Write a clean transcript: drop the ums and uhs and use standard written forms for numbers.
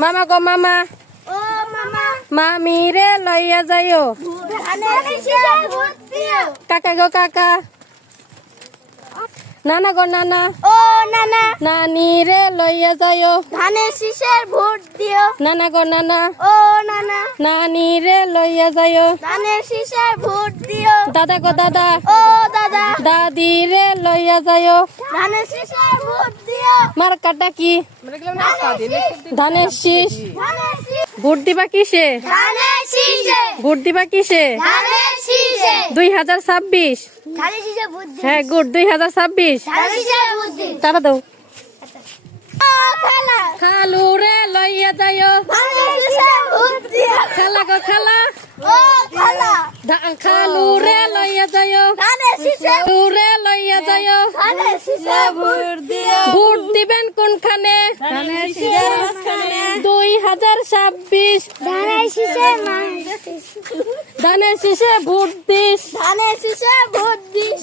মামা গো মামা, ও মামা মামি রে লইয়া যাইও। ধানের শীষে ভোট দিও। কাকা গো কাকা, নানা গো নানা, ও নানা নানি রে লইয়া যাইও। ধানের শীষে ভোট দিও। নানা গো নানা, ও নানা নানি রে লইয়া যাইও। ধানের শীষে ভোট দিও। দাদা গো দাদা, ও দাদা দাদি রে লইয়া যাইও। ধানের শীষে ভোট দিও। মার কাটা কি? ধানের শীষ। ধানের শীষ ভোট দিবা কিসে? ধানের শীষে ভোট দিবা কিসে? ধানের শীষে 2026। ধানের শীষে ভোট দিও। হ্যাঁ গুড 2026। ধানের শীষে ভোট দিও। টাটা দাও। ও খালা খালু রে লইয়া যাইও। ধানের শীষে ভোট দিও। খালা গো খালা, ও খালা খালু রে লইয়া যাইও। ধানের শীষে খালু রে লইয়া যাইও। ধানের শীষে ভোট দিও। ভোট দিবেন কোনখানে? ধানের শীষে মাঝখানে 2026। ধানের শীষে ধানের শীষে ভোট দিস। ধানের শীষে ভোট দিস।